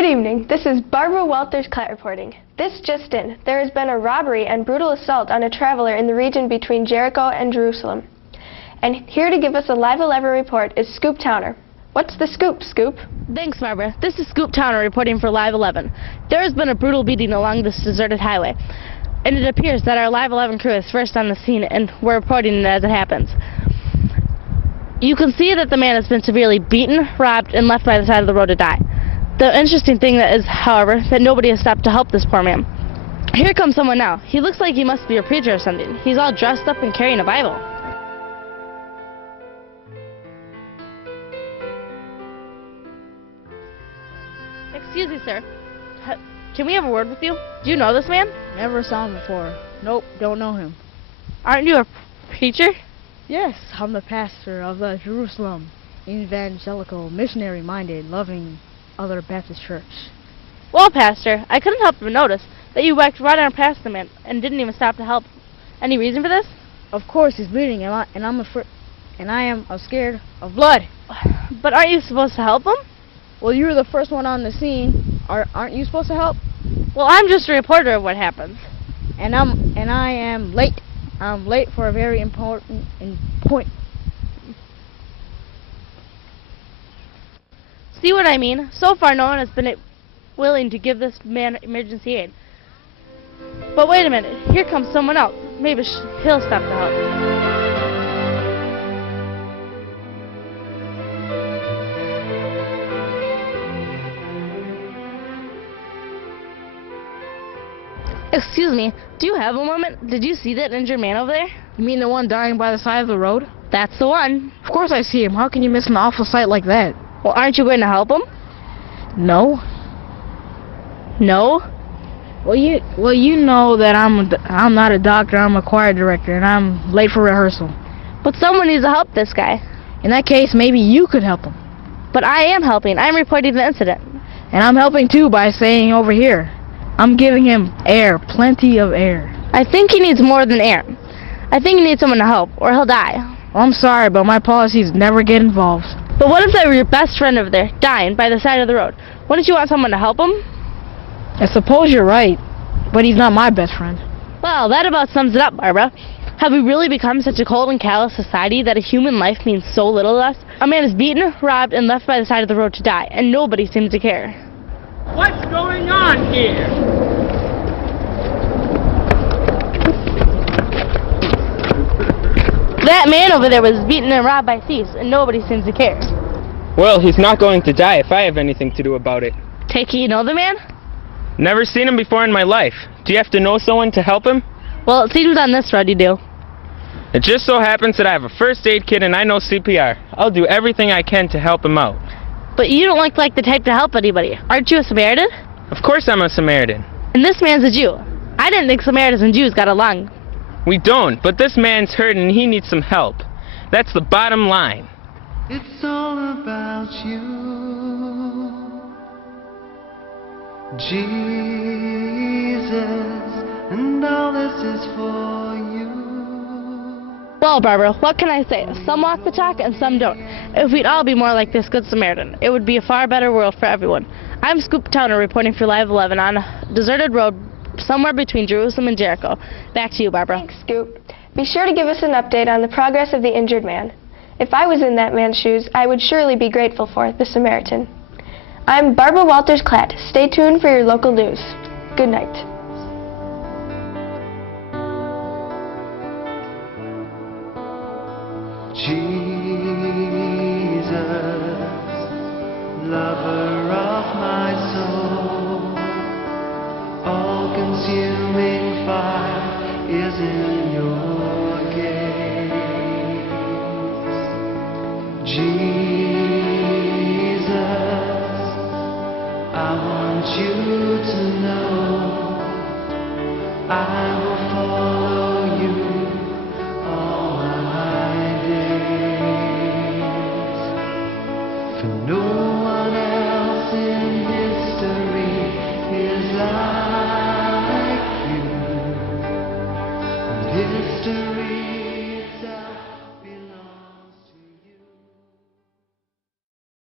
Good evening. This is Barbara Walters-Klatt reporting. This just in. There has been a robbery and brutal assault on a traveler in the region between Jericho and Jerusalem. And here to give us a Live 11 report is Scoop Towner. What's the scoop, Scoop? Thanks, Barbara. This is Scoop Towner reporting for Live 11. There has been a brutal beating along this deserted highway, and it appears that our Live 11 crew is first on the scene, and we're reporting it as it happens. You can see that the man has been severely beaten, robbed, and left by the side of the road to die. The interesting thing is, however, that nobody has stopped to help this poor man. Here comes someone now. He looks like he must be a preacher or something. He's all dressed up and carrying a Bible. Excuse me, sir. Can we have a word with you? Do you know this man? Never saw him before. Nope, don't know him. Aren't you a preacher? Yes, I'm the pastor of the Jerusalem evangelical, missionary-minded, loving other Baptist church. Well, Pastor, I couldn't help but notice that you walked right on past the man and didn't even stop to help. Any reason for this? Of course, he's bleeding, and I am scared of blood. But aren't you supposed to help him? Well, you were the first one on the scene. Aren't you supposed to help? Well, I'm just a reporter of what happens. And I am late. I'm late for a very important point. See what I mean? So far, no one has been willing to give this man emergency aid. But wait a minute. Here comes someone else. Maybe he'll stop to help. Excuse me, do you have a moment? Did you see that injured man over there? You mean the one dying by the side of the road? That's the one. Of course I see him. How can you miss an awful sight like that? Well, aren't you going to help him? No. No? Well, you know that I'm not a doctor. I'm a choir director, and I'm late for rehearsal. But someone needs to help this guy. In that case, maybe you could help him. But I am helping. I'm reporting the incident. And I'm helping too by staying over here. I'm giving him air, plenty of air. I think he needs more than air. I think he needs someone to help, or he'll die. Well, I'm sorry, but my policy is never get involved. But what if that were your best friend over there, dying by the side of the road? Wouldn't you want someone to help him? I suppose you're right, but he's not my best friend. Well, that about sums it up, Barbara. Have we really become such a cold and callous society that a human life means so little to us? A man is beaten, robbed, and left by the side of the road to die, and nobody seems to care. What's going on here? That man over there was beaten and robbed by thieves, and nobody seems to care. Well, he's not going to die if I have anything to do about it. Take it you know the man? Never seen him before in my life. Do you have to know someone to help him? Well, it seems on this road you do. It just so happens that I have a first aid kit and I know CPR. I'll do everything I can to help him out. But you don't look like the type to help anybody. Aren't you a Samaritan? Of course I'm a Samaritan. And this man's a Jew. I didn't think Samaritans and Jews got along. We don't, but this man's hurt and he needs some help. That's the bottom line. It's all about you, Jesus, and all this is for you. Well, Barbara, what can I say? Some walk the talk and some don't. If we'd all be more like this Good Samaritan, it would be a far better world for everyone. I'm Scoop Towner reporting for Live 11 on a deserted road somewhere between Jerusalem and Jericho. Back to you, Barbara. Thanks, Scoop. Be sure to give us an update on the progress of the injured man. If I was in that man's shoes, I would surely be grateful for the Samaritan. I'm Barbara Walters-Klatt. Stay tuned for your local news. Good night. Jesus, lover